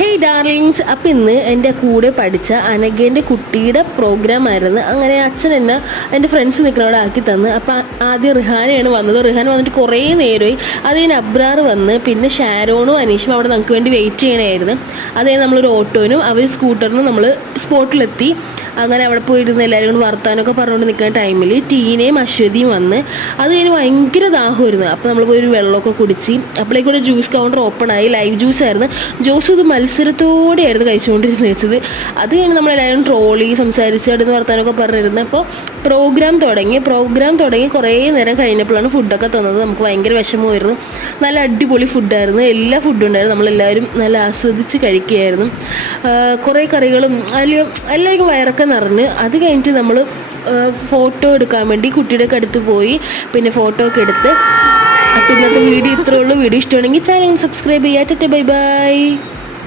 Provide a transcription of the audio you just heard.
Hey darlings, അപ്പം ഇന്ന് എൻ്റെ കൂടെ പഠിച്ച അനഘേൻ്റെ കുട്ടിയുടെ പ്രോഗ്രാം ആയിരുന്നു. അങ്ങനെ അച്ഛൻ എന്നെ എൻ്റെ ഫ്രണ്ട്സ് നിൽക്കുന്നവിടെ ആക്കി തന്ന്. അപ്പം ആദ്യം റിഹാനയാണ് വന്നത്. റിഹാൻ വന്നിട്ട് കുറേ നേരമായി. അത് കഴിഞ്ഞ് അബ്രാർ വന്ന്, പിന്നെ ഷാരോണും അനീഷും അവിടെ നമുക്ക് വേണ്ടി വെയിറ്റ് ചെയ്യണമായിരുന്നു. അതേ നമ്മളൊരു ഓട്ടോനും അവർ സ്കൂട്ടറിനും നമ്മൾ സ്പോട്ടിലെത്തി. അങ്ങനെ അവിടെ പോയിരുന്ന് എല്ലാവരും കൊണ്ട് വർത്താനമൊക്കെ പറഞ്ഞുകൊണ്ട് നിൽക്കുന്ന ടൈമിൽ ടീനയും അശ്വതിയും വന്ന്. അത് കഴിഞ്ഞ് ഭയങ്കര ദാഹമായിരുന്നു. അപ്പോൾ നമ്മൾ പോയി ഒരു വെള്ളമൊക്കെ കുടിച്ച്. അപ്പോഴേക്കും ഒരു ജ്യൂസ് കൗണ്ടർ ഓപ്പൺ ആയി. ലൈവ് ജ്യൂസ് ആയിരുന്നു. ജ്യൂസ് ഇത് മത്സരത്തോടെയായിരുന്നു കഴിച്ചുകൊണ്ടിരുന്നത് വെച്ചത്. അത് കഴിഞ്ഞ് നമ്മളെല്ലാവരും ട്രോളി സംസാരിച്ച് അടുന്ന് വർത്താനമൊക്കെ പറഞ്ഞിരുന്നത്. അപ്പോൾ പ്രോഗ്രാം തുടങ്ങി കുറേ നേരം കഴിഞ്ഞപ്പോഴാണ് ഫുഡൊക്കെ തന്നത്. നമുക്ക് ഭയങ്കര വിഷമമായിരുന്നു. നല്ല അടിപൊളി ഫുഡായിരുന്നു. എല്ലാ ഫുഡും ഉണ്ടായിരുന്നു. നമ്മളെല്ലാവരും നല്ല ആസ്വദിച്ച് കഴിക്കുകയായിരുന്നു. കുറേ കറികളും എല്ലാവർക്കും വയറൊക്കെ നിറഞ്ഞ്. അത് കഴിഞ്ഞിട്ട് നമ്മൾ ഫോട്ടോ എടുക്കാൻ വേണ്ടി കുട്ടിയുടെ ഒക്കെ അടുത്ത് പോയി. പിന്നെ ഫോട്ടോ ഒക്കെ എടുത്ത്. അപ്പോൾ ഇന്നത്തെ വീഡിയോ ഇത്രയേ ഉള്ളൂ. വീഡിയോ ഇഷ്ടമാണെങ്കിൽ ചാനൽ സബ്സ്ക്രൈബ് ചെയ്യാം. Bye bye.